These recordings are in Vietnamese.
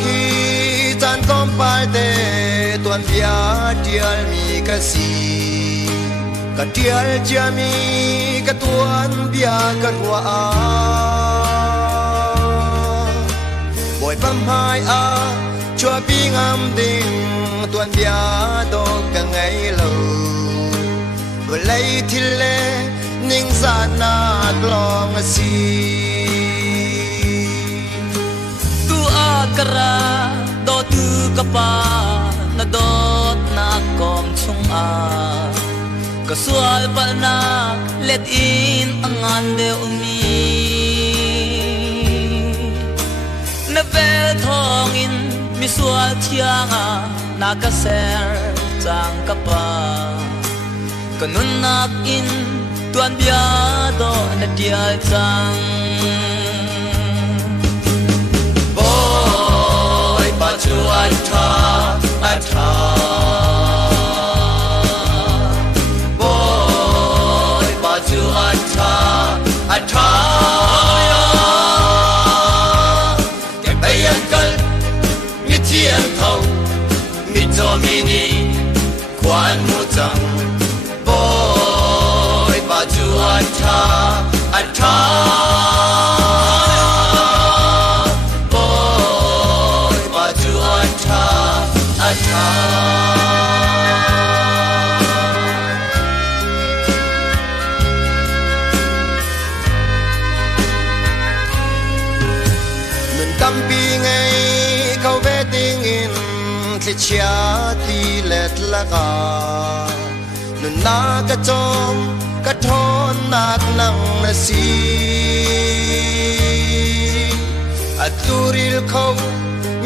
khi chan tom par te tuan bia dial mi ka si ka dial jami ka tuan bia ka rua a boy pam hai a chua pi ngam ding tuan bia do ka ngai lo vừa lấy thil le ning za na glong a si tu akara do tu kapa na dot na kom chung a kasual pa na let in angan de umi na vel thong in mi sual thianga na ka ser chang kapa kanun nak in tuan bia do na dial chang boy pa chu atha boy pa chu atha ke bayan kal mi tian thau mi zo mi ni kwan mu chang boy pa chu atha boy pa chu atha mình tâm pi ngay câu vẽ tiếng in thì chia thì lệ là cả nun na ka chom ka thon nak nang na si aturil khâu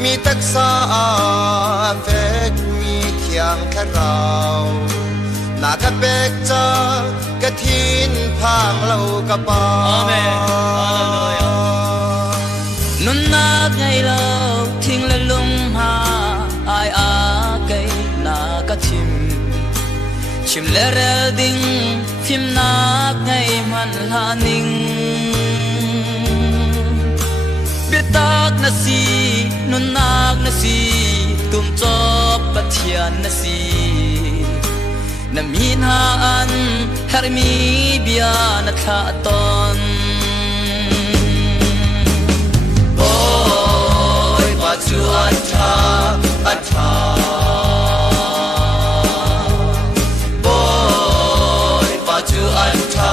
mi taksa a vet mi thiang kharau na ka bek cha ka thin phang lo ka pa amen hallelujah nun na ngai lo thing la lung ha ai a kai na ka chim chim le rel ding phim nak ngai man la ning biết tak na si nun nak na si tum chop pathian na si na min ha an har mi bia na tha ton boy pa chu atha chu atha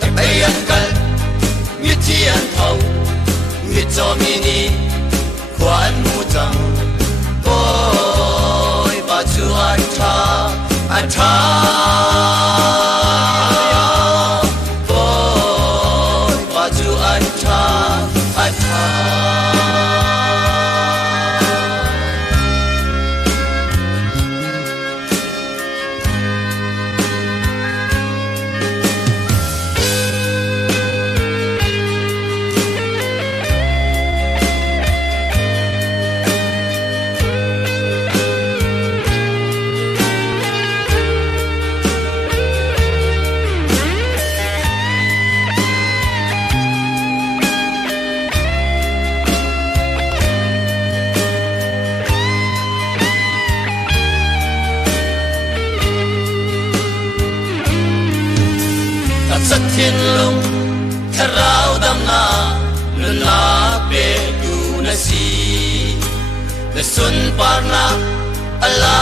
ta bayan kal mi tian thau mi zo mi ni kwan mu chang boy pa chu atha boy pa chu atha thiên lung tharau dam na nu na pe tu na si na sun par na ala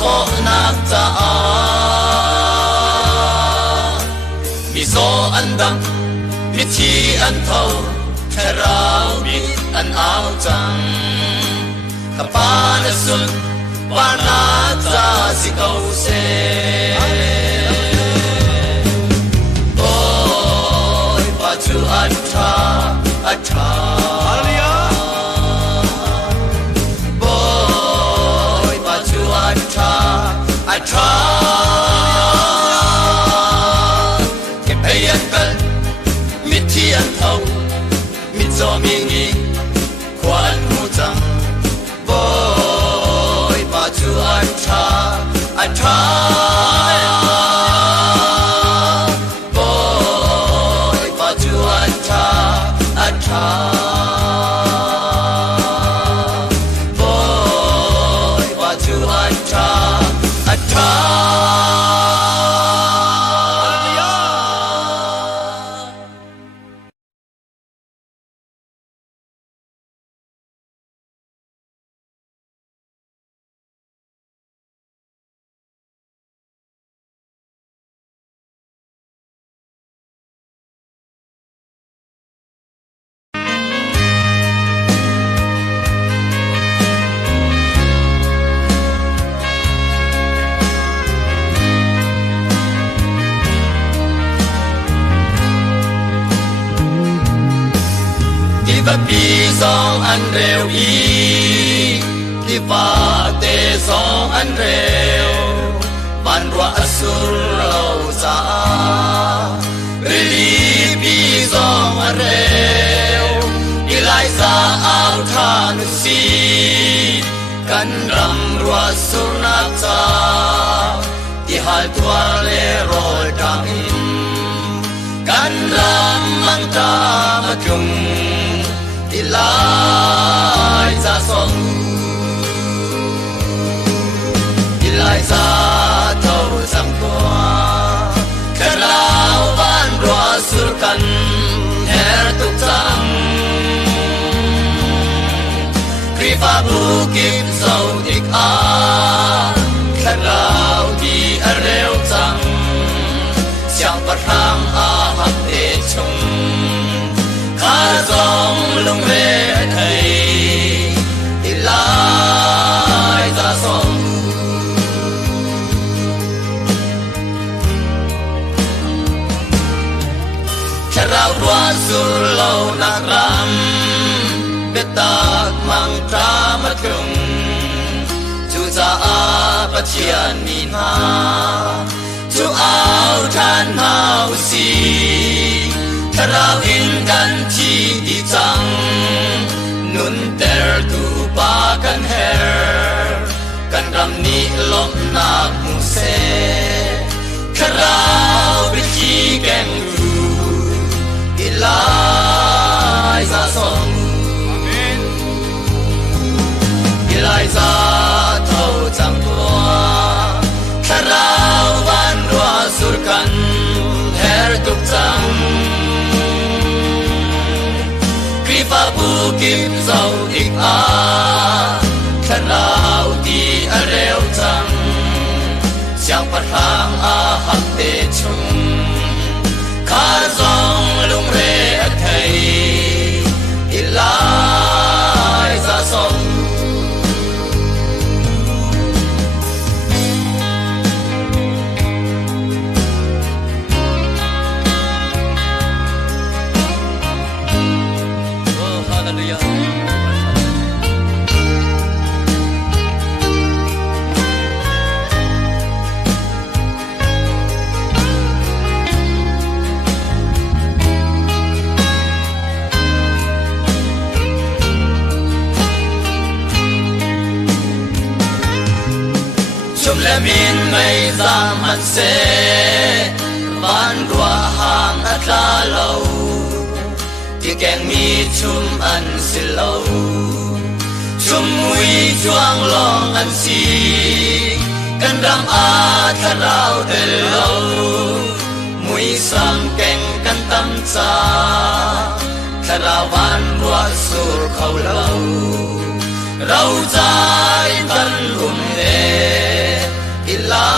ko na ta a mi zo an dam mi thi an thau tharau mi an ao chang ka pa na sun pa na ta si kau se chu atha boy pa chu atha ke bayan kal mi thian thau mi zo mi ni kwan mu chang boy pa chu atha boy pa chu atha อัฐาโอยว่าจูอัฐาอัฐาปีสองอันเร็วอีที่ฟ้าเตสองอันเร็วบันรัวอสุรเราสาริลีปีสองอันเร็วอีไลซาอัลทานุสีกันรำรัวสุนักจาที่หัลตัวเลโรดังกันรำมังตามะจุงที่ลายจะส่งที่ลายจะเท่าสังกัวแค่เราบ้านรัวสุรกันแห่ตุกจังครีฟ้าบุกิบเจ้าดิกอาแค่เราที่เร็วจังเสียงประทังอาหักเตชงข้าจงลงเวทีที่ลายจะส่งแค่เรารัวสุรโลนักรำเบตักมังตรามะถึงจูจาอาปะเชียนีนาจูเอาทันหาวสีถ้าเราอินกันที่ดีจังนุนเตอร์ตูปากันเฮร์กันรำนี้ลบนักมุเซถ้าเราไปขี้แกงรูอีลายจะส่งอีลายจะเท่าจังตัวถ้าเราบ้านรัวสุรกันเฮร์ตุกจังฟ้าบุกิบเจ้าดิกอาแค่เราที่เร็วจังเสียงประทังอาหักเตชงข้าจงลงเรไทยที่ลายจะส่งชุมและมินไม่จำมันเสบ้านรัวห่างอัตลาโลที่แกงมีชุมอันสิโลชุมมุยจวงลองอันสีกันรำอาทะเราเดโลมุยสังแกงกันตำจาทะเราบ้านรัวสุรเขาโลเราใจกันหุ่มเดอีลา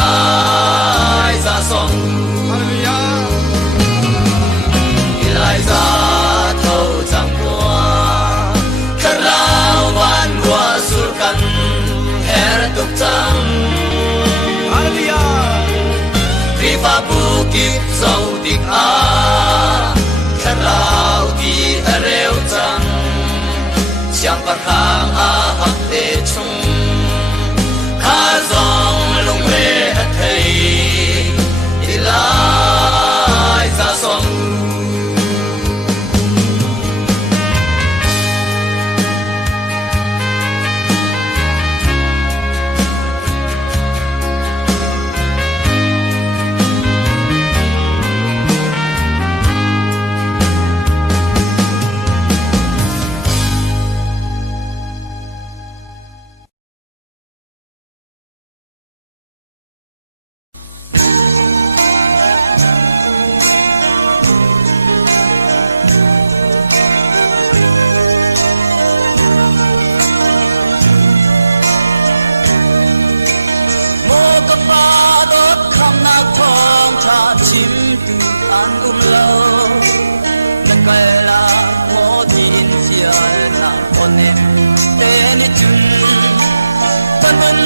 ยจะส่งอีลายจะเท่าจังกัวแค่เราบ้านรัวสุรกันแห่ตุกจังครีฟ้าบุกิบเจ้าดิกอาแค่เราที่เร็วจังเสียงประทังอาหักเตชงข้าจงลงเวทีที่ลายจะส่ง Hãy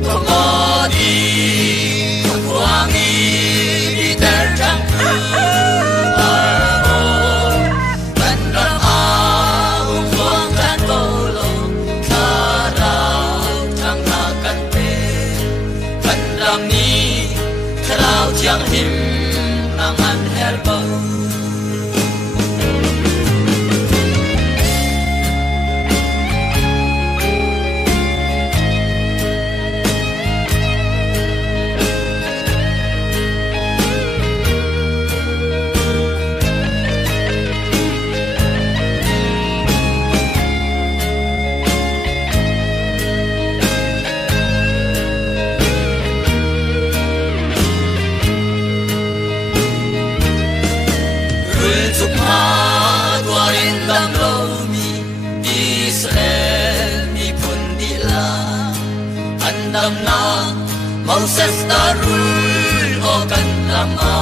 subscribe chiang him nang an her bầu Đam na Moses ta rul o kan ram a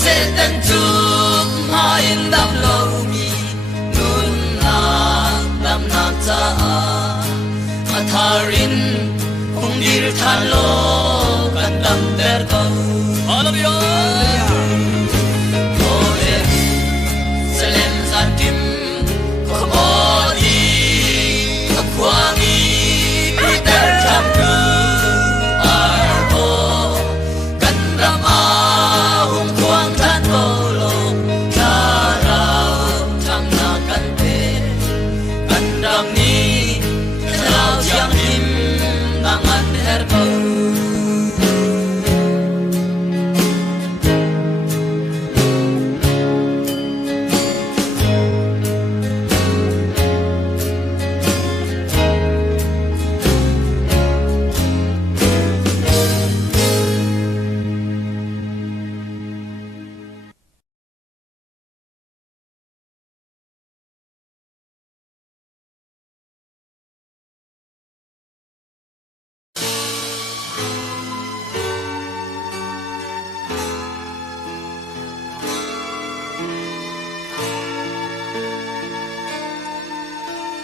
se ten chum ha in dam lo mi nun na dam na cha a tharin hung dir than lo kan dam ter ko hallelujah o le selem san kim ko mo di a kwang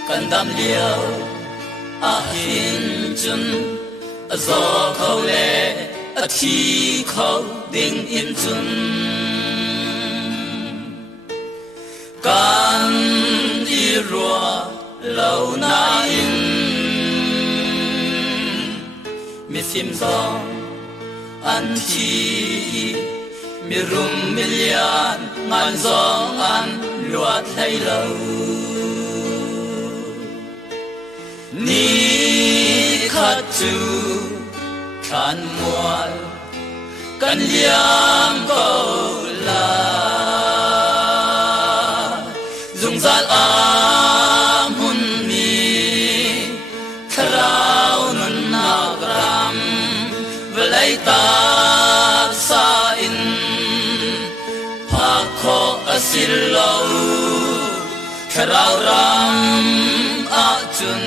kan dam liao a hin chun a zo khâu le a thi khâu ding in chun kan di rua lâu na in mi sim zong an thi mi rum mi lian ngan zong an luat hay lâu ni khát chu khan mual kan liam ko la dung zal am hun mi khrau nun nagram velai ta sa in pa kho asil lo khrau ram a chun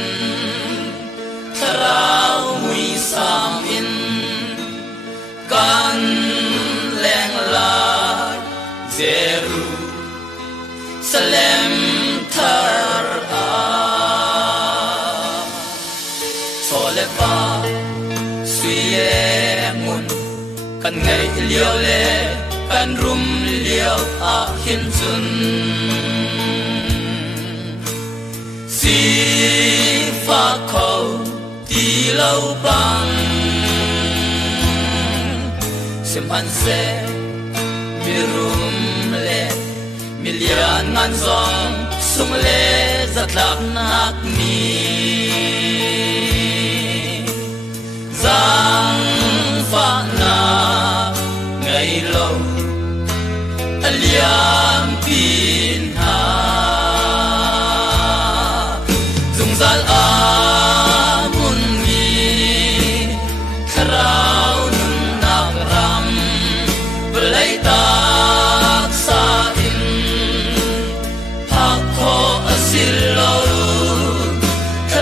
rau mui sam in kan leng la zeru salem thar a sole pa suye mun kan ngai liao le kan rum liao a hin chun si fa khâu đi lâu bằng sim han se mi rum le mi lian ngan zong sung le zat lak nak mi zang fa na ngày lâu liam pin ha dung zal a Sillo,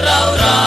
Rau Rau.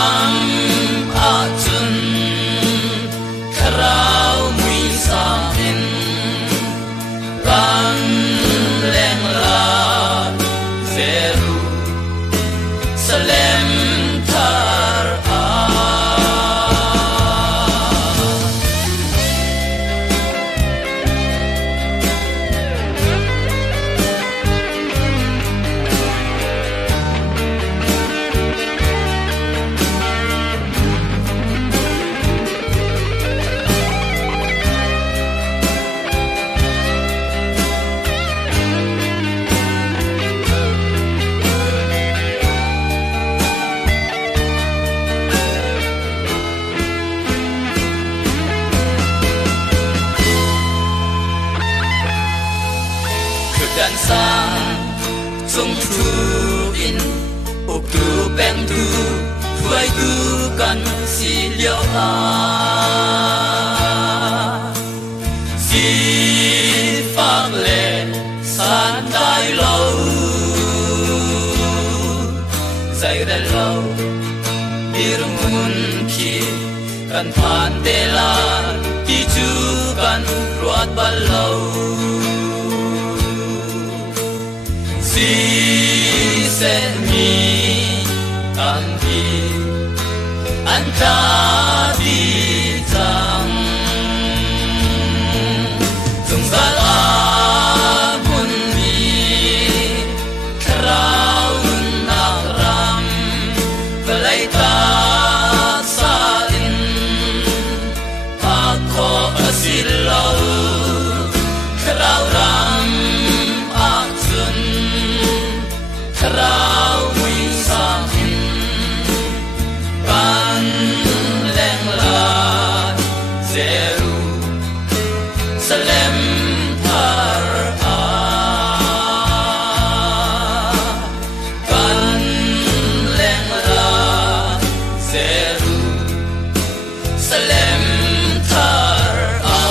sung thu in uk tu beng tu phai tu kan si liao a si phang le san dai lâu dai dai lâu irung mun khi kan phan de la ti chu kan ruat bal lâu si se mi kan đi an ta đi tang tung gal a mun mi kraun na ram velai ta sa in pa ko asil lau krau ram a chun krau mi sang in ban leng la zeru salem par a ban leng la zeru salem par a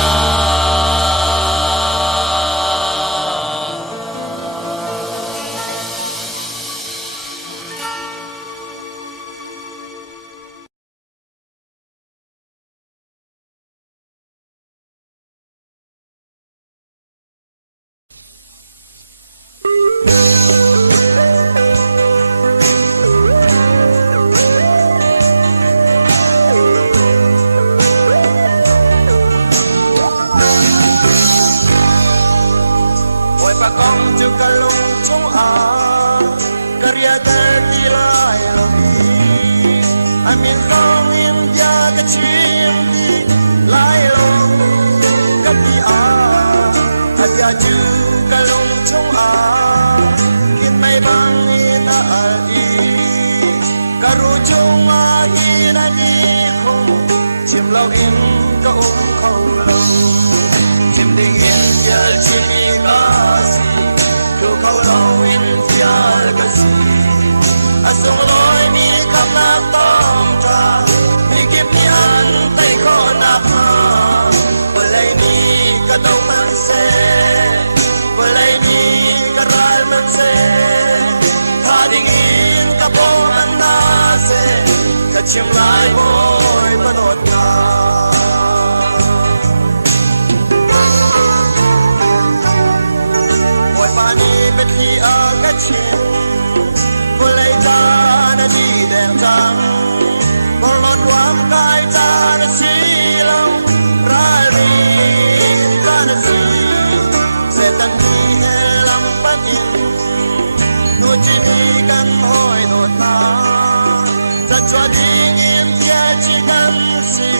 ôi bà con chưa cả lung chúng à karya ter đi lại lòng đi anh miền không yên gia cái chim đi lại lòng cái đi à anh gia chưa cả lung chúng àkin may bang in a đi karu chung a in a đi không chim lâu in ka khâu lâu chim đình in gia chim asung loi mi kap na tom ta mi kip mi an tai ko na ha balai mi ka dau man se balai mi ka ral man se tha ding in ka bo man na se ka chim lai boy panot na boy pani bet hi a ka chim lấy ta na đi đèn trắng một lon quang cai ta na xí lòng ra đi ta na xí sẽ tan đi nghe lòng bắt in nuôi chỉ đi căn hồi đột ta dần cho đi nghiêng kia chỉ căn xí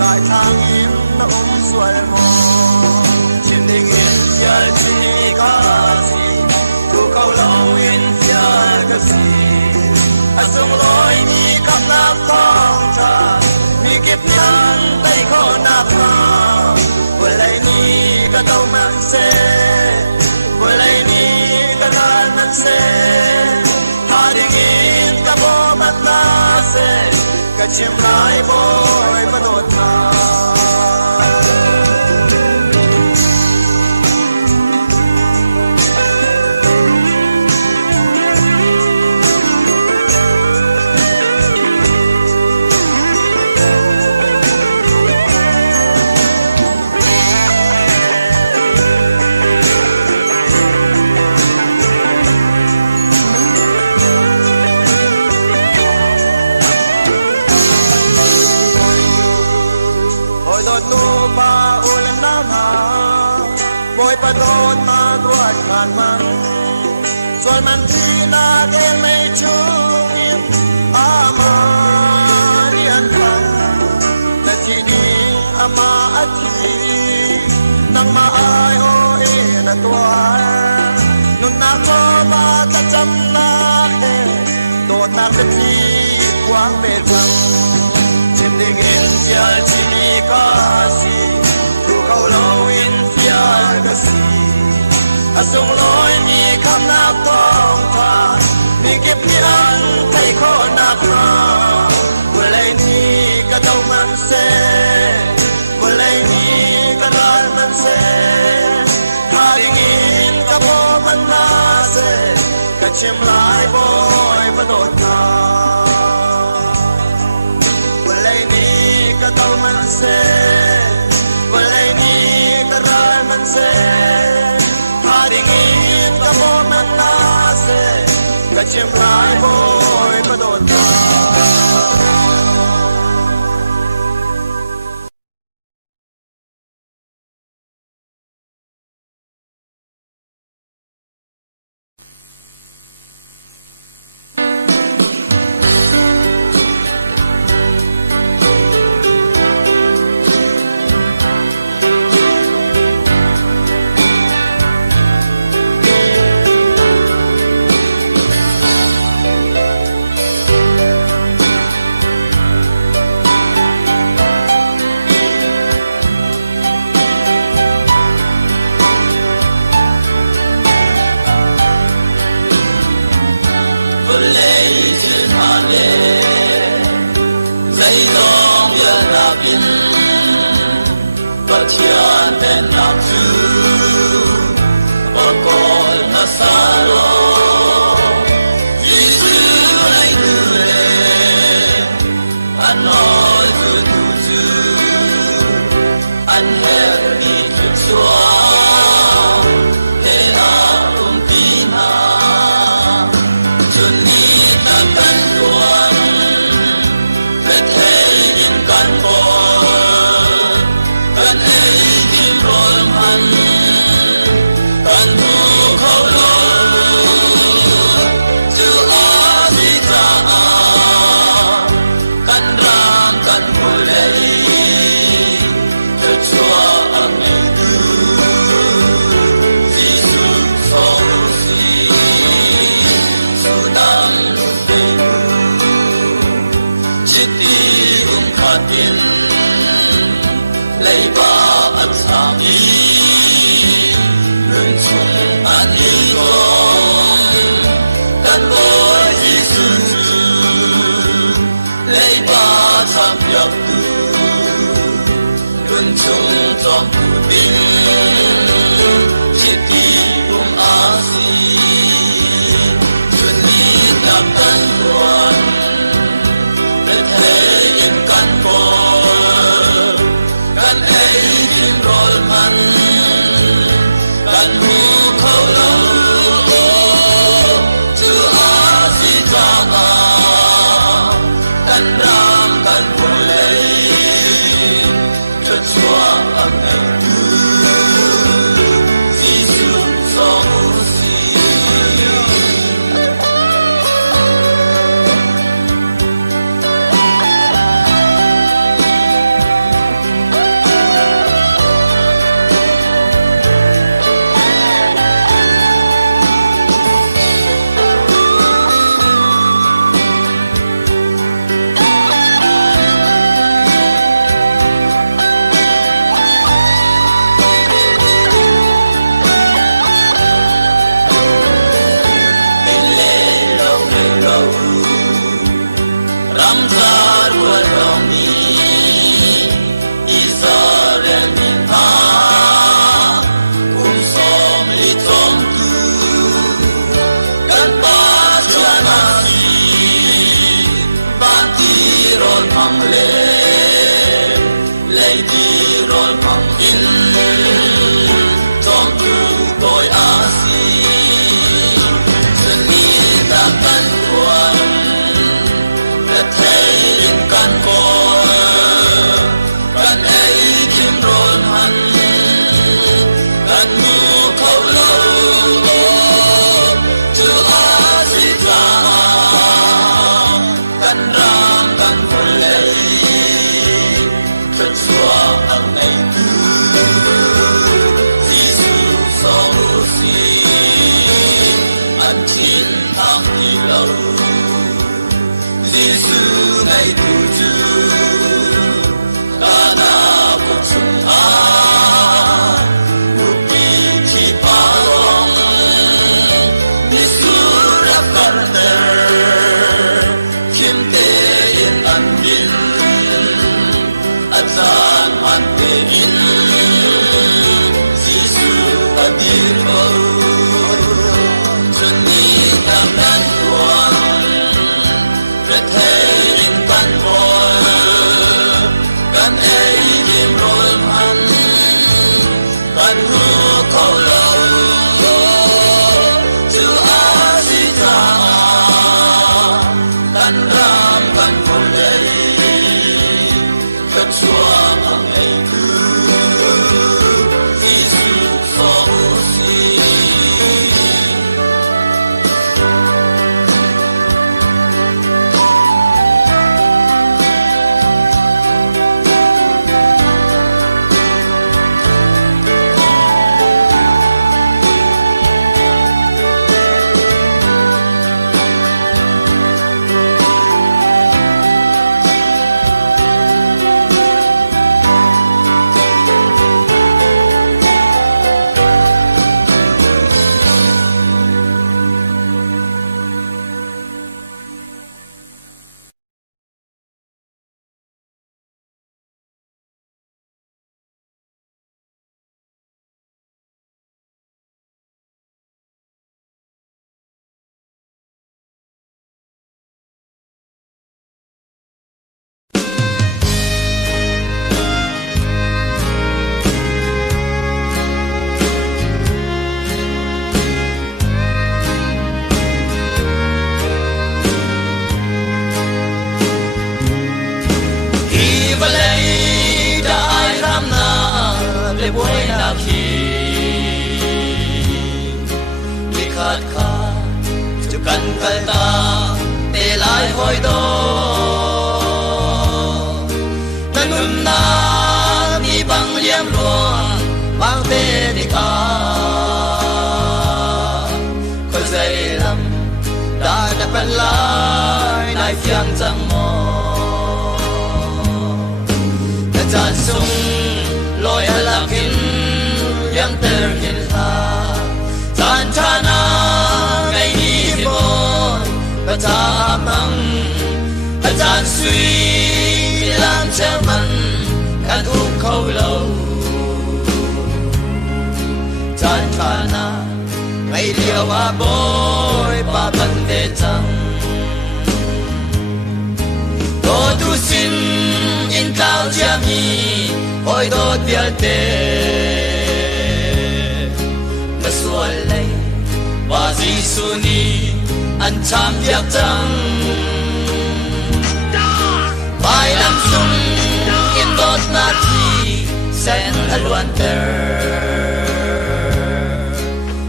tại thang im nó xuôi mò chim đi nghiêng kia chỉ có gì tu câu lâu yên asung loi ni kap na kong ta mi kip nan tai ko na pa walai ni ka dau man se walai ni ka ran man se ha ding in ka bo mat na se ka chim lai boy panot naประโดดมาด้วยผ่านมันส่วนมันที่นาเองไม่ชุ่มอามาเรียนฟังแต่ที่นี้อามาอาทีนั่งมาอายโอเอนะตัวนุ่นนาก็มาจะจำนาเอโดดน้ำเป็นที่กว้างเป็นฟังชิมได้เงินเสียที่มีก็สีถูกเขาเล่าอินเสียก็สีasung loi mi kam na tong man se walay ni kadal man se haringin kapo man na se kachim lai boy padot na walay ni kadal man se walay ni kadal man se haringin kapo man na se kachim lai boy padot na tan man te in Giêsu a di lo chân ni tam nan quang rất hay in ban boy ban ai im rồi man ban hu câu lâu chu a di ta ban ram ban phong đây cất xóa bằng ngày cứ Giêsu so si buổi nào khi đi khát khao cho cần cần ta để lại hồi đó ta nung na mi bằng liêm luồng mang tên đi ca khơi dậy lắm đã đặt bên lại nay phiền chẳng mò ta tràn sung lối halakin yang terhinha tan chana ngày đi bộ ta cha mang ta chan suy làm treo man kan thu khâu lâu tan chana ngày liều a boy ba ban về trăng tô tu xin in cao jami ôi đốt bia tê mà xuôi lấy và Giêsu ni anh chạm việc trăng bài làm sung in đốt nát thì sen hân loan tơ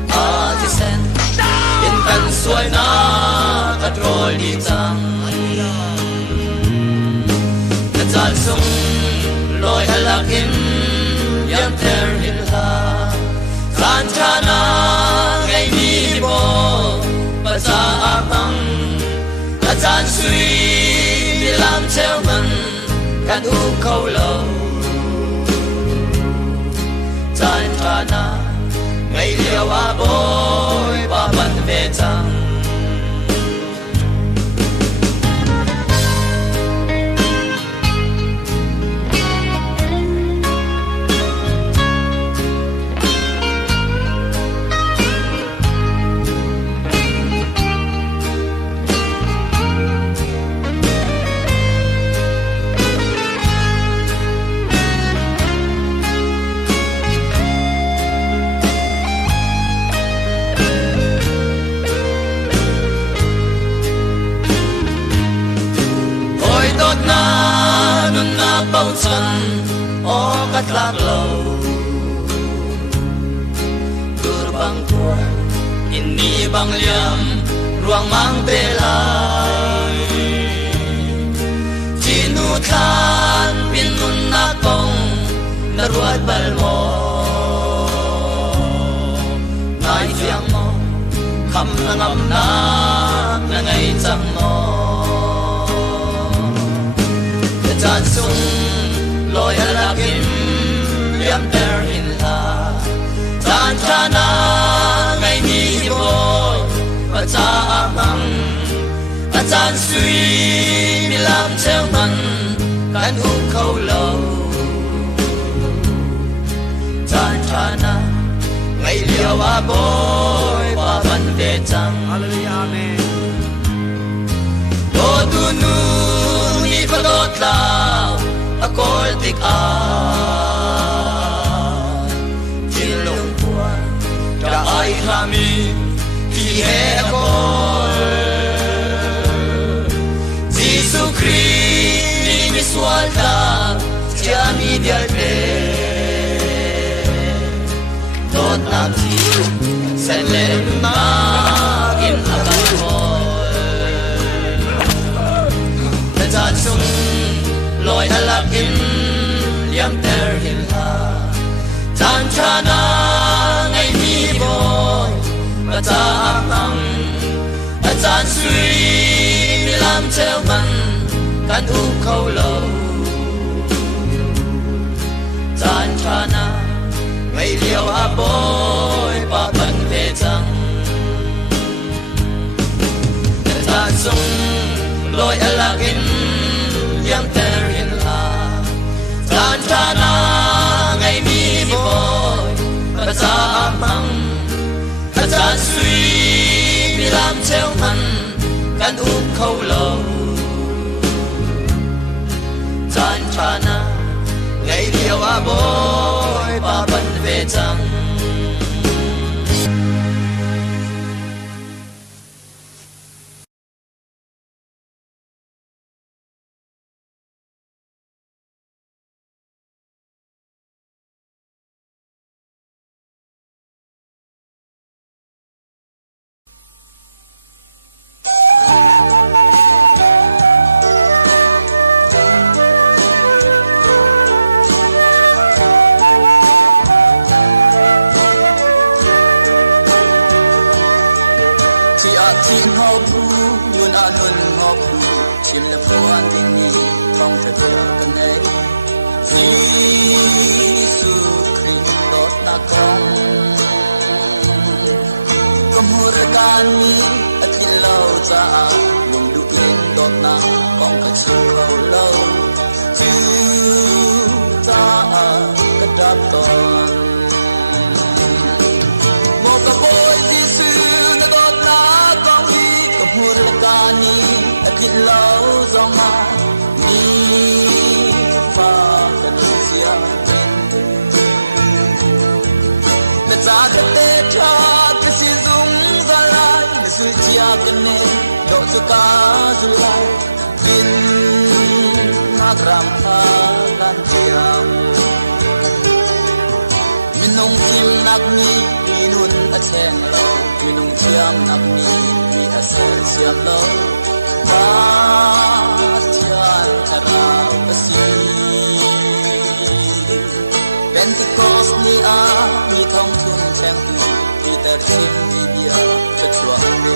à thì sen in cần xuôi na cắt rồi đi trăng cắt dàn sung lối halakin yang terhinha tan chana ngày đi bộ và cha amang ta chan suy đi làm treo man kan u khâu lâu tan chana ngày liều a boy ba ban về trăng bao chân ó cắt lạc lâu đưa bằng tua in đi bằng liam ruang mang tê lại chỉ nu than pin nun na kong na ruat bal mo nai fiang mo kham na ngam na ngày chẳng mo chan sung lối halakin liam terhinha tan chana ngày đi bộ và cha amang ta chan suy mi làm treo man kan hu khâu lâu boy pa ban ve chang Hallelujah, amen. do tu nu ni pa dot la a kol tik a til long bua da ai ha mi ki he a kol Jesus Christ ni mi swalta cha mi dial te dot na ti sen le na in a ta sung loi alak in yam ter hil ha tan chana ngai mi boy ba ta mang a tan sui mi lam cheu man kan u khâu lo tan chana ngai liao a boy pa ban ve chang tan sung loi alak in yam ter in la tan chana ngai mi boy ba sa mang a tan sui mi lam cheu man kan u khâu lo tan chana ngai liao a boy pa ban ve chang chim hop pu nun a nun hop pu chim le puan ding ni kong te te kan nei Jesus Christ dot na kong kamur kan ni atin lo cha nung du in dot na kong ka chim khâu lo chu ta ka dap ton mo ka boy Jesus na dot na Murkani akilau zama ni fa kanusia na zakate cha kisi zum zara na sucia kene do suka zulai bin magram palan diam minung sim nagni minun acheng lo minung siam nagni siap lo batian karau besi Pentecost ni a mi thong thum sang tu Peter sim ni bia chachua ne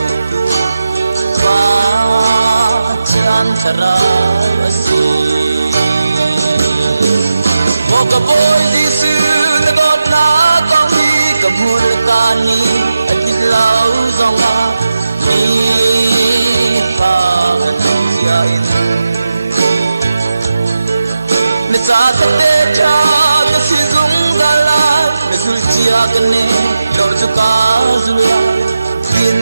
batian karau besi moga boy disu na got na kong ni kamur kani adilau zonga Zakate cha kasi zung zala mesul chia kene dor suka zulya bin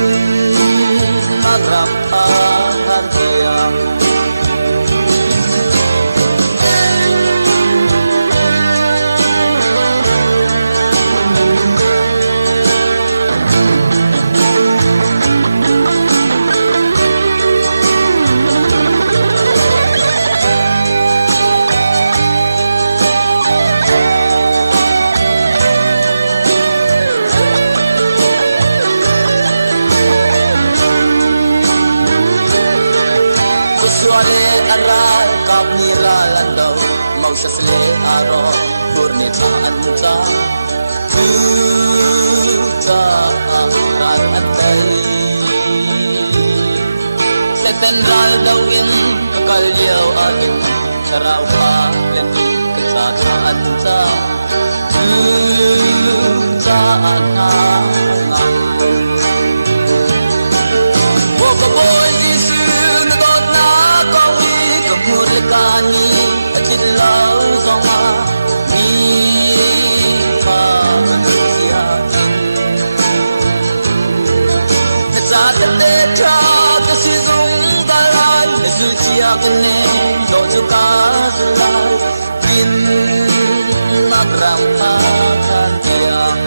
magram ahan tiang Suale ara kapni la lando mausasle aro purni anta ta ran atai second ral dawin kakal yaw adin sarau pa len ka anta ta ana boy disu na got na Murkani akilau zama ni pa kanusia ram ta khan tiang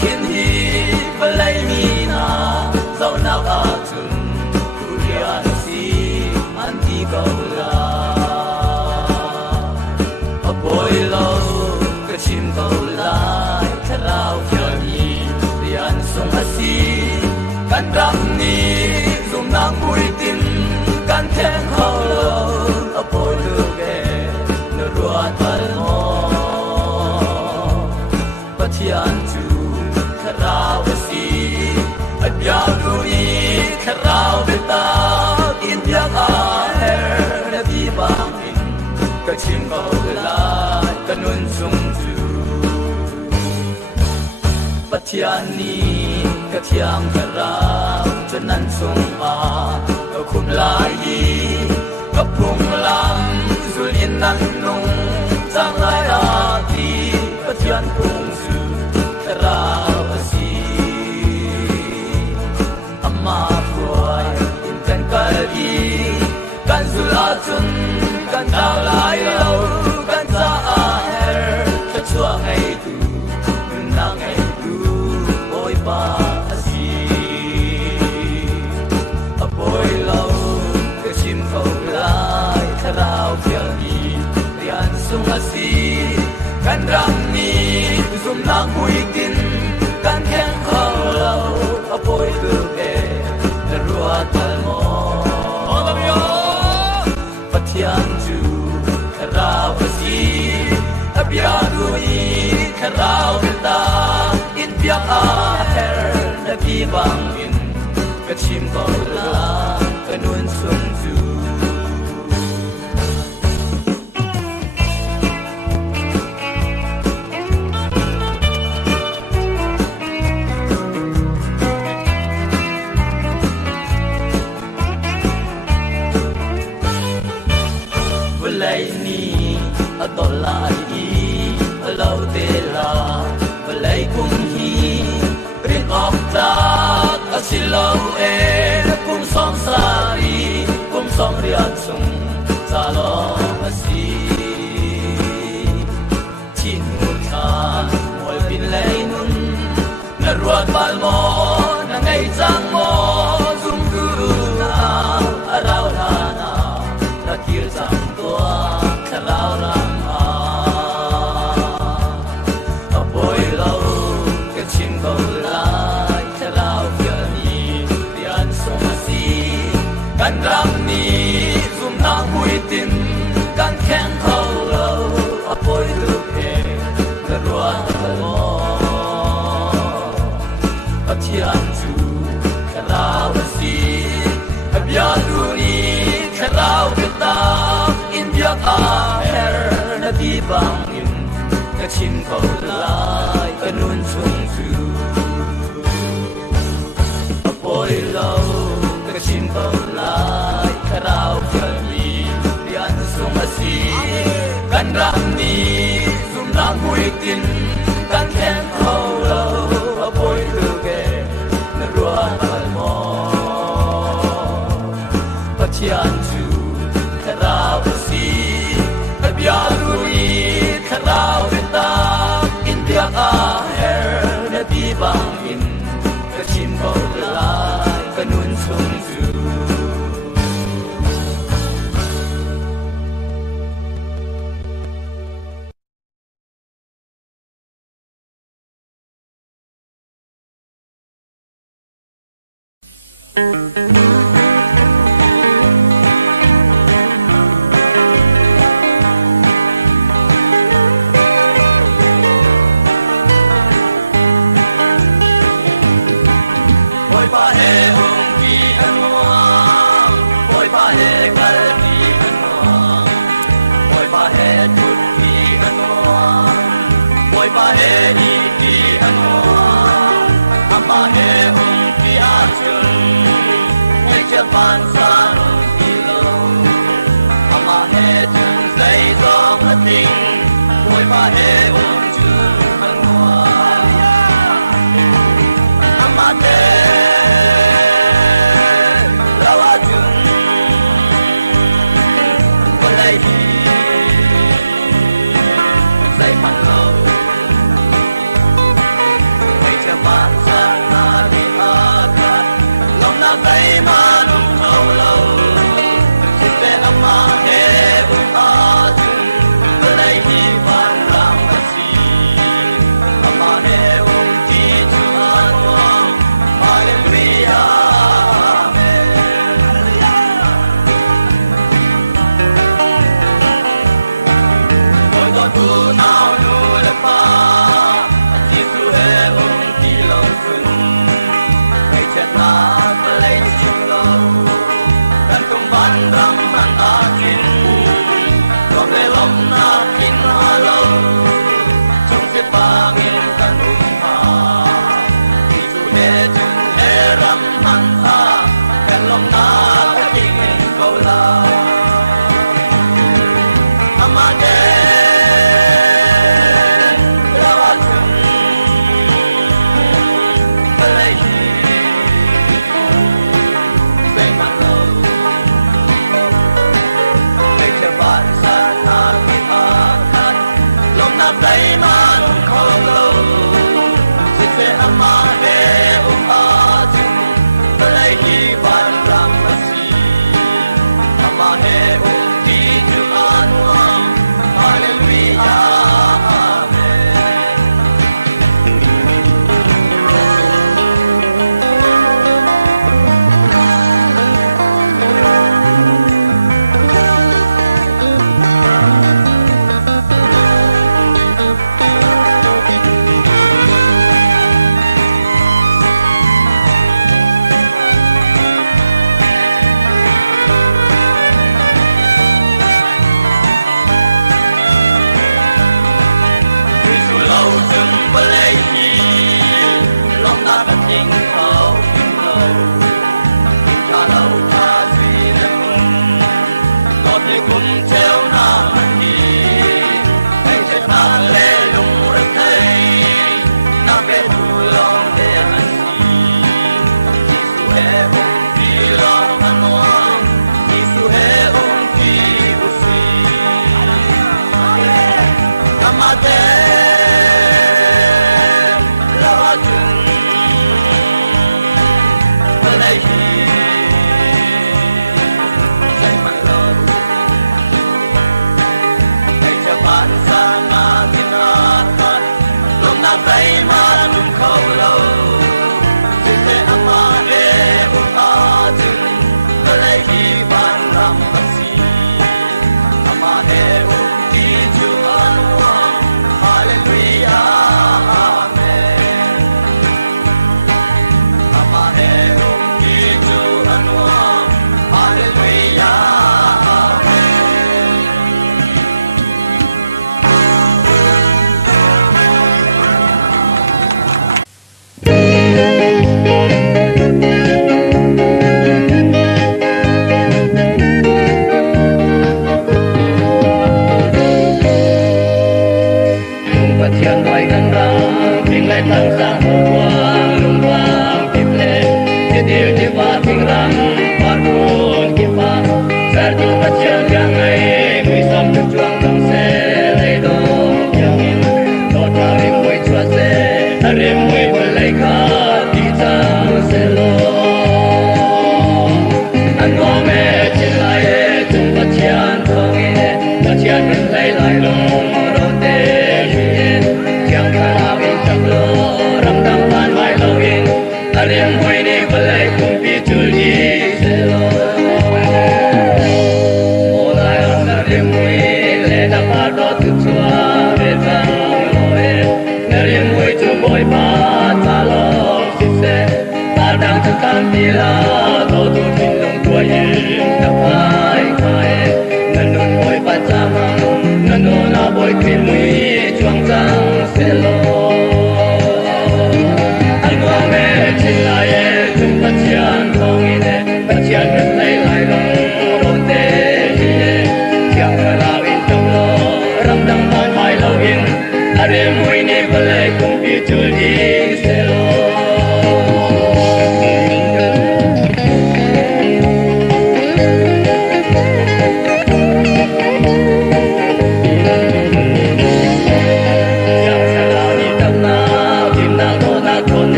Khin hi balai mi na zau na ka chun kuria răng ni dùng nang bụi tin can thèn khâu ở bồi lừa ghé nở rùa tal mò bất thian chu kharao si at biao lui kharao ta in yang a her na di bang in ka chim ko la kanun sung chu bất thian ni ka thiang kharao cho nan sung a khum lai ka phung lam zul in nan nung chang lai a ti bất thian phung su kharao si amma khoi in kan kali kan zul a chun kan dao lai lo kan sa a her ka chua ngai tu na ngai tu oi ba si a boy lo ka chim ko lai kharao phial ni rian sung a si kan ram ni zum na bui tin kan khen khâu lo a boy tu ke na rua tal mo olabio pathian chu kharao si a bia lui kharao ta in bia a her na bi bang in ka chim ko la ka nun sung chu lai ni a to lai a lo te la lai kum hi rin op ta a silo e kum som sari kum som rian sung sa lo a si chin mu ta mol bin lai nun na ruat bal mo na ngai chang mo zum guru na a rao na na na kir chang kharao ram a a boy lo ka chim ko lai kharao phial ni rian song si kan ram ni zum nang bui tin kan khen khâu lo a boy lu ke na rua mo a thian chu kharao si a bia lu ni kharao ta in bia a her na di bang in ka chim ko lai ka nun sung chu a boy lo ka chim ko lai kharao phial ni rian sung a si kan ram ni zum nang bui tin kan khen khâu lo a boy lu ke na rua tal mo pathian chu kharao si a bia lui kharao ta in bia a her na di bang in ka chim ko lai ka nun sung chu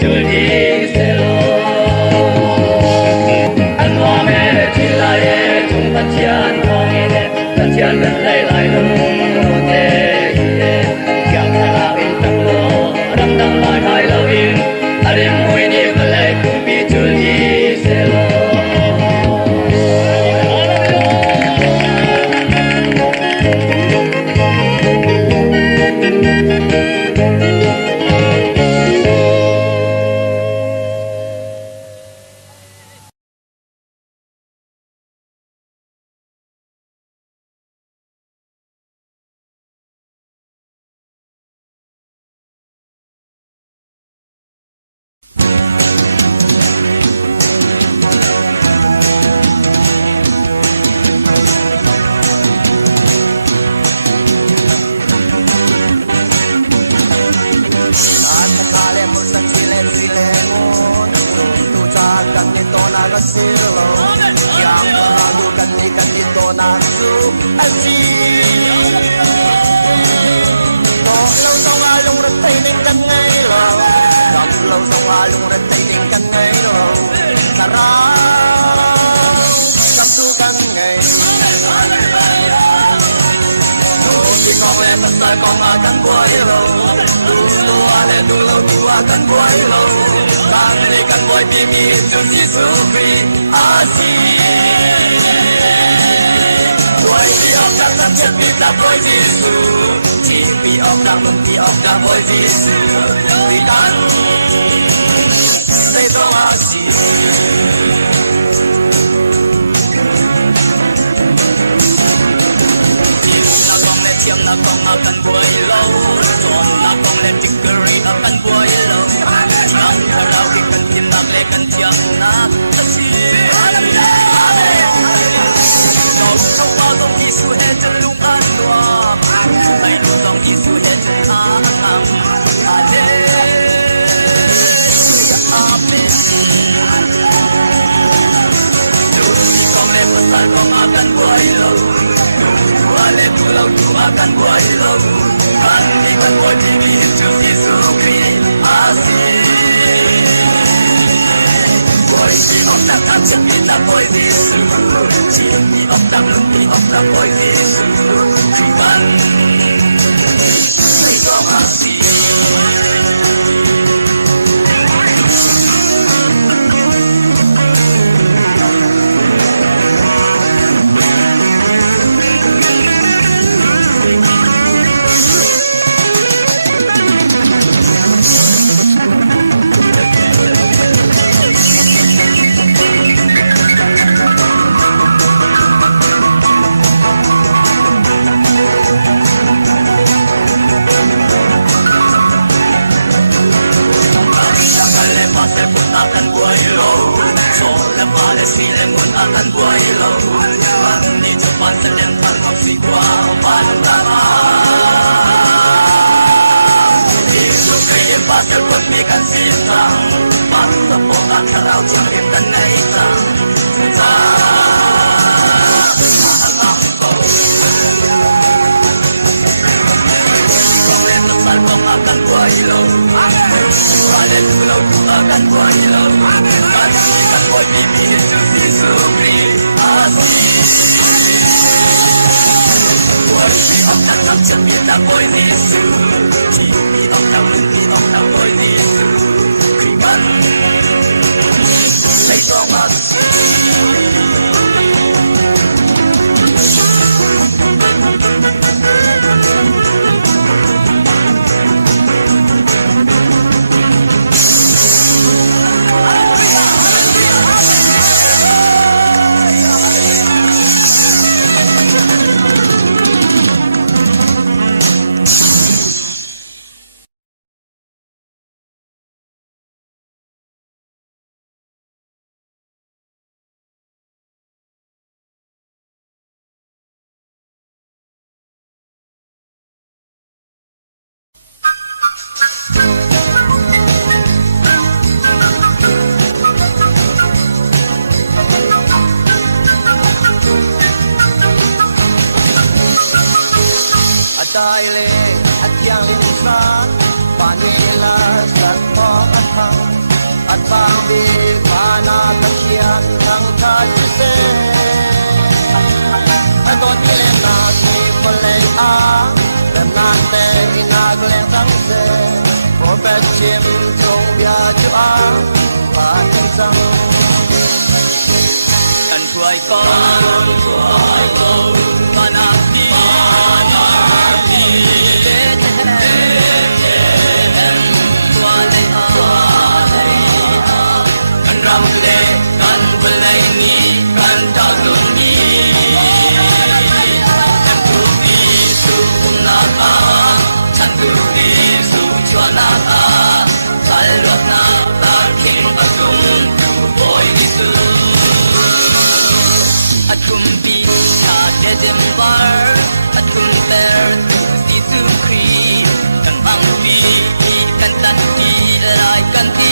Chul di selo, an wa me chila masilo yang meragukan ikan itu nafsu asyik Tolong song alung retay dengan ngay lo Tolong song alung retay dengan ngay lo Sarang satukan ngay Hindi ko pasal kong akan buhay lo Tuwale dulu ku akan buhay lo Bangrikan buhay pimihin Diyos Isukri Asyik Buhay diok na sakit kita buhay Disu Piok na piok na buhay Disu Pitan Sa itong asyik Siang na kong akan buhay law Tuon na kong letikari akan buhay law Ang haraw ikan tinaglekan tiyang na asyik Nong wazong isu hejan lungan luam Ay nong isu hejan aang Ale Amin Kong lepasal kong akan buhay law Wale pulau tu akan buai lau Kan ikan buai tinggi Diyos Isukri Asyik Buai diok na kakak kita buai Disu Cimi oktak lumpi oktak buai Disu Cuman Ikong asyik akan buhay law So lepale silem pun akan buhay law Ang di Japan selem tanong si kuang pandama Isukri pasal pun mikan sitang Pantapok ang karaw tiyangin kan na isang akan buhay law Wale pulau tu akan buhay law Kan ikan buhay pimihin Diyos Isukri Asyik Buhay diok na kakak kita buhay Disu Cimi oktak lumpi oktak buhay Disu Kriman Sa itong asyik Daile at yang lisan panilas at mong at hang at pangdi panakasyan ng kadise aton ilen nasi palay ang dan nante inagleng tangse Robert Jim Chong Biadyo ang patansang kan kuay ko panakdi kan belai ni kan tagung ni kan tubi su naka kan tubi su naka kalok na taking agung tu boy itu at kumbi na kedembar at kumper tu Isukri kan bangpi kan tanti lai kan ti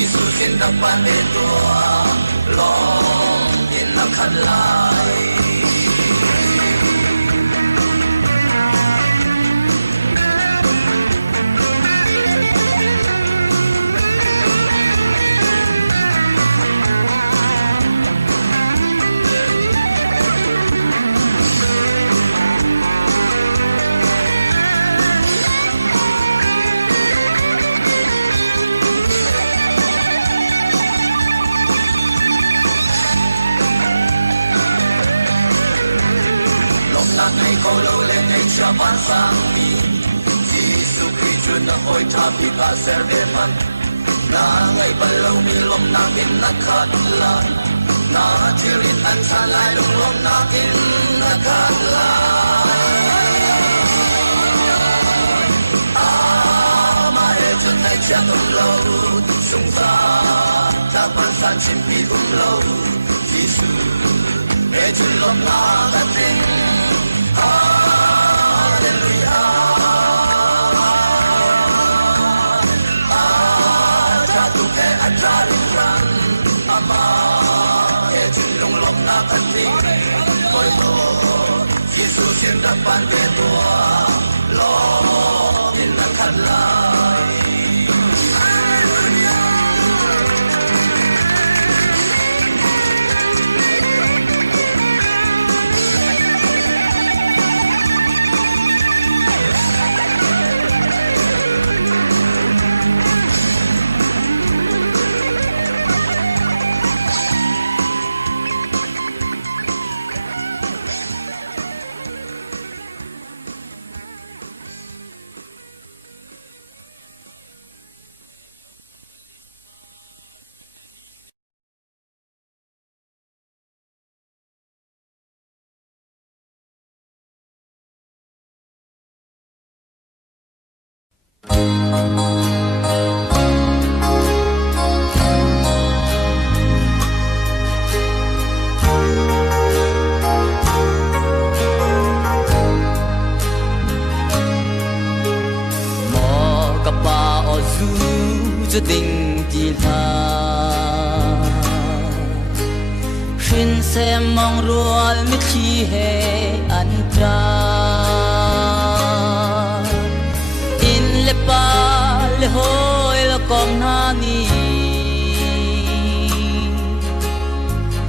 Jesus in the band จะดิ่งดีลาขึ้นเสมองรัวมิชีเหอันตราอินเลปาเลโฮเลกองนานี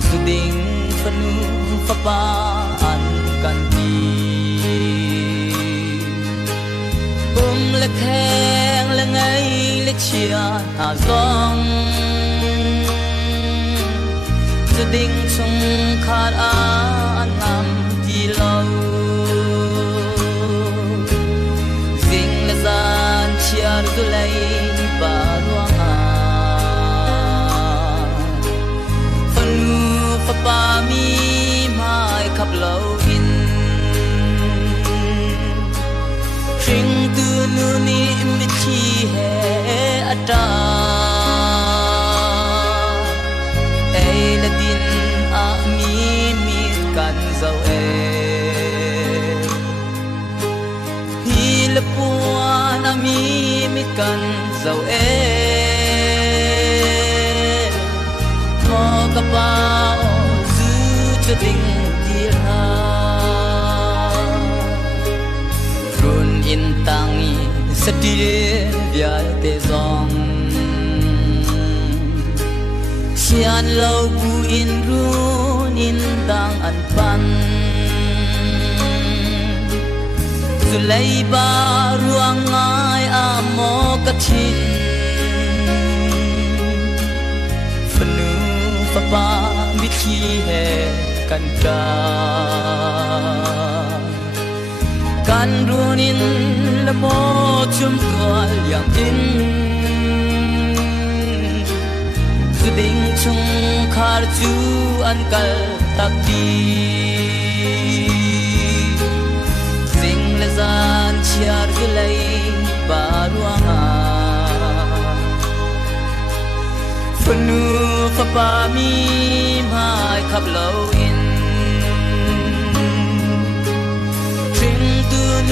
สุดิ่งฟนุฟปาอันกันดีและแข็งและไงและเชียร์หาซองจะดิ่งชงขาดอานำที่เราสิ่งและสานเชียร์ดุไลบาดวงอาฝันฝปามีไม่ขับเราอินชิงตูนูนี่มิชีเหอัตราเอลดินอามีมิดกันเจ้าเอฮีละปัวนามีมิดกันเจ้าเอมอกะปาซูจะดิ่งที่หาin tangi setir biar te zong sian lâu bu in run in dang an pan zulai ba ruang ngai amo kathin fanu fa pa mi thi he kan kaกันรุนินละโมชุมตัวอย่างอินสุดิ่งชงคาร์จูอันกัลตักดีสิ่งละจานเชียร์กุไลบารุอาฝนูฝปามีไม่ขับเราอิน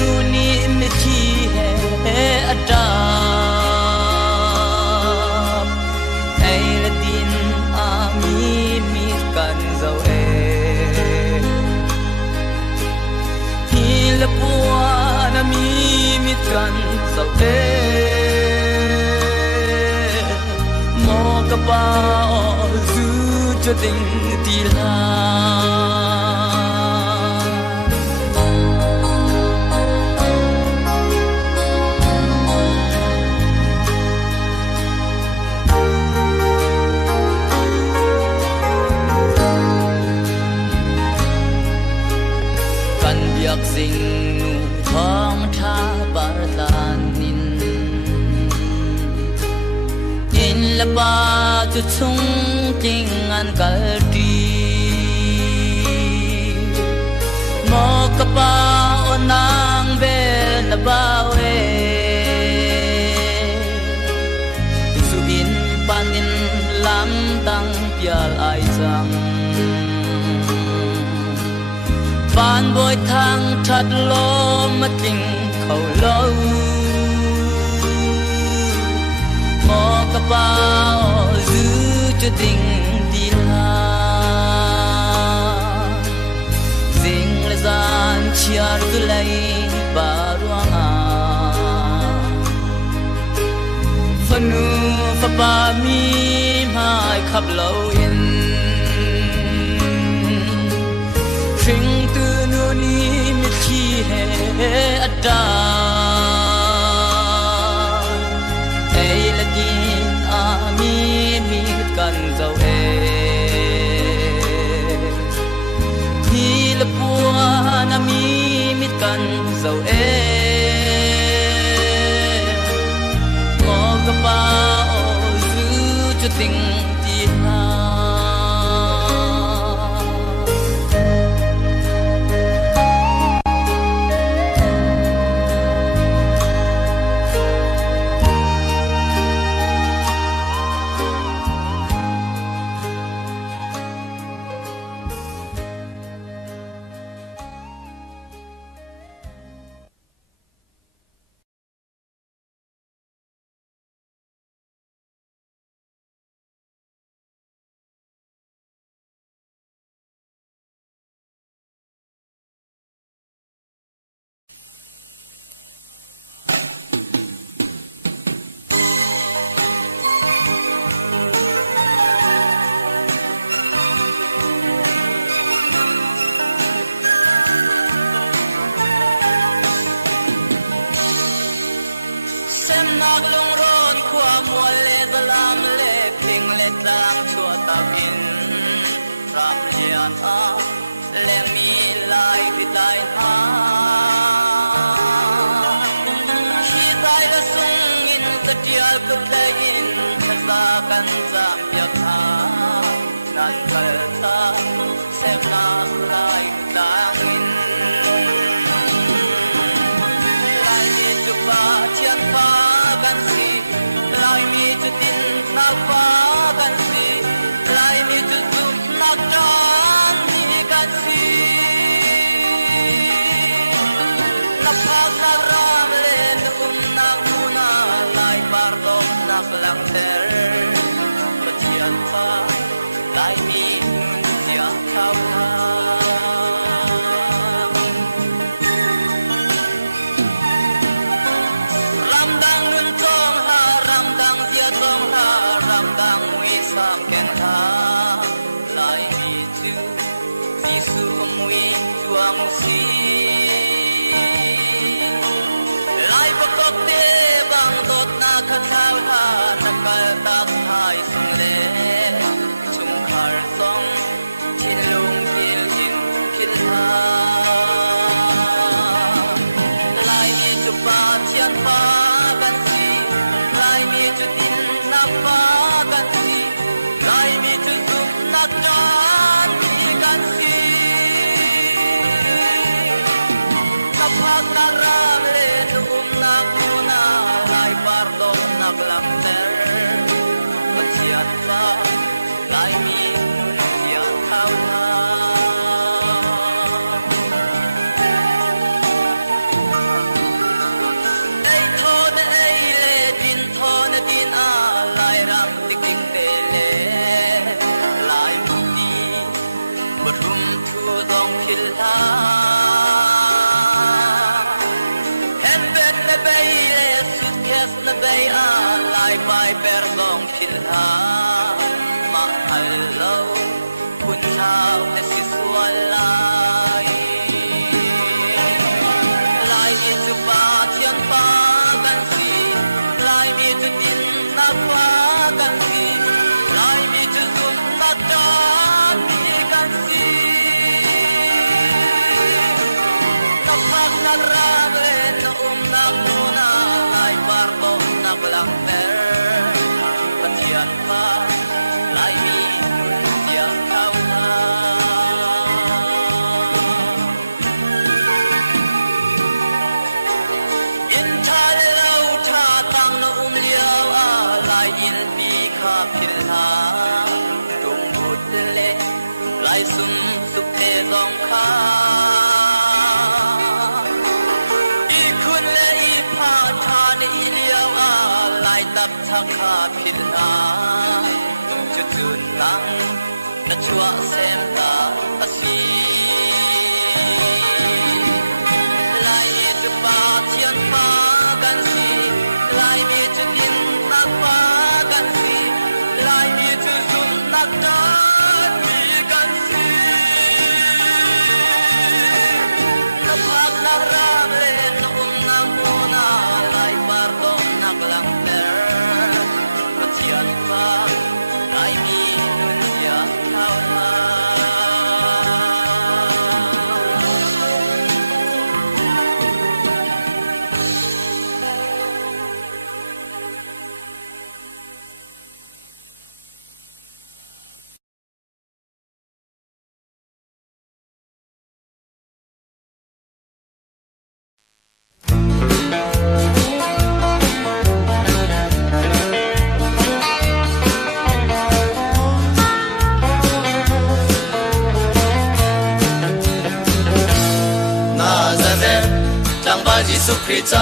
นูนี่มิชีเหอัตราไอละดินอามีมิกันเจ้าเอฮีละปัวนามีมิกันเจ้าเอโมกะปาซูจะดิ่งตีลาสิ่งนูท้องท่าบาร์ตานินอินละบาจุดชงจริงอันกัลดีมอกะปาอนางเบลละบาเวสุอินปันินลำดังเปียลไอจังปานบอยทางทัดลมมาติงเขาเล่าหมอกะปาซูจะดิ่งดีลาสิ่งละจานเชียร์กุไลบารุอาฝนูฝปามีไม่ขับเราอินชิงตูนูนี่มิชีเหอัตราเอละดินอามีมิดกันเจ้าเอฮีละปัวนามีมิดกันเจ้าเอมอกะปาซูจะดิ่งที่หา sem nak long ron khua mual le galam le ping le tang chua ta in ram lian a le mi lai ti tai ha chi tai la sung in ta tial ku le in sa kan sam ya tha nan kal ta sem nak lai tang in chiang pa gan si lai mi chu tin na pa gan si lai mi chu tum na dan ni gan si na pa na ram le na una lai par do nak lang ter chiang pa lai mi chiang pa lai bak te bang dot na khathau ha nakal tak hai sung le chung har song chin lung il in kil ha lai ni chu pa chian pa gan si lai ni chu tin na pa gan si lai ni chu sup na dan ni gan si Kapag naram le na una lai pardo nak lang ter Machiat pa lai mi siyan tao na Ay thon ay le din thon din a lai ram tik tik te le lai mudi barum thu dong khil ha Bay a lai bai per long khil ha ma hal lo kun thao ne si sual lai lai ni chu pa chiang pa kan si lai ni chu tin na pa kan si lai ni chu sun ma ta ni kan si na pa na ra ve na na na lai par do lang ter patian pa lai mi yang tao na in thai lâu tha tang na liao a lai in pi kha phil ha tung bút le lai sum sup te dong kha i khun le i pha tha ni liao a tập thắc khá phít na chút chút nắng na chua xem ta asi lai tu pa thian pa gan si lai mi tu in na pa gan si lai mi tu sun na ta ni gan si na pa na ram le na una lai par do nak lang I need your Giêsu Christ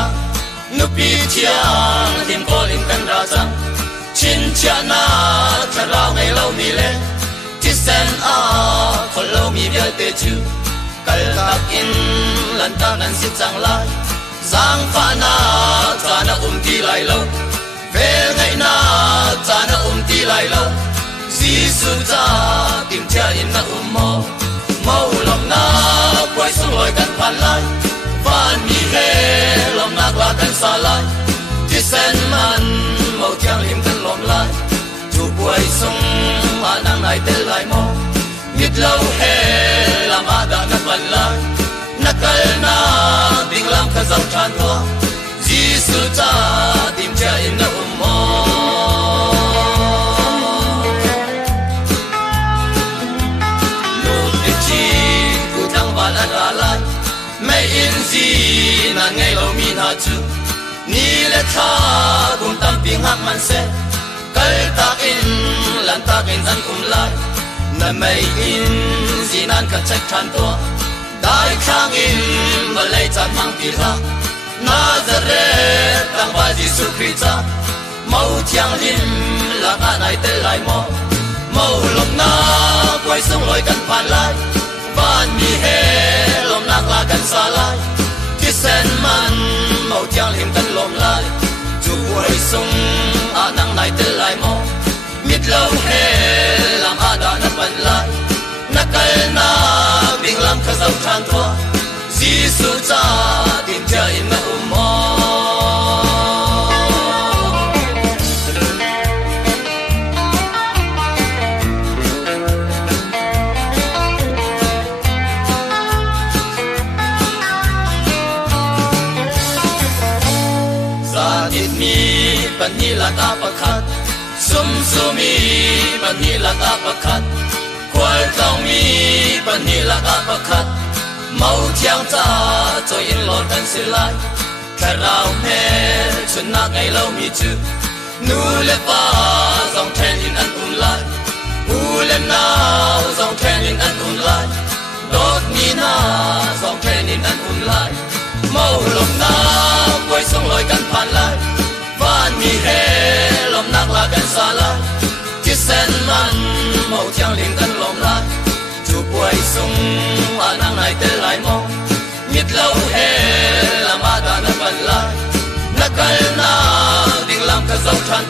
nu pi chiang tim ko lim kan ra chang chin cha na cha lao ngày lâu mi le ti sen a khol lo mi bia te chu kal tak in lan ta nan sit chang lai giang pha na cha na ti lai lo ve ngày na cha na ti lai lo Giêsu cha tim cha in na mo mau lòng na quay xuống lối căn phan lai van mi he lòng nạc là căn xa lai ti sen quay sung mà nang này tên lại mô biết lâu hè làm ada nát bẩn lại nát cái na tình làm khát dòng tràn qua Giêsu cha tìm cha in na mô nụ tiết chi cụ thăng và lát lại mày in gì na ngay lâu mi na chu ni lệ tha cùng tâm tiếng hát man se cái ta in lan ta in dân cùng lại na mày in gì nan cả trách tràn tua đại khang in và lấy chân mang kỳ lạ Nazareth tăng ba Giêsu Christ mau thiang lim là ta này tên lại mau lòng na quay xuống lối căn phản lại van mi he lòng nạc là căn xa lại khi sen man mau thiang lim căn lòng lại chú quay xuống nang này tên lại mít lâu he làm đã nát bẩn lại nát cái na bình làm khát dòng tràn thua Giêsu cha tìm cha in na Pani la ta pakat, sumi pani la ta pakat, kwal tao mi pani la ta pakat, mau thiang ta cho in lo tan si lai, karao me chun na ngay lâu mi chu, nu le pa dòng then in an lai, u le na dòng then in an lai, đốt mi na dòng then in an lai, mau lòng na quay xuống lối căn phản lại. Van mi he lòng nạc là căn xa lại chiếc sen man màu thiang liền căn lòng lại chú quay sung nang này tên lại biết lâu he làm ada nát bẩn lại nát cái na đình làm cả dòng tràn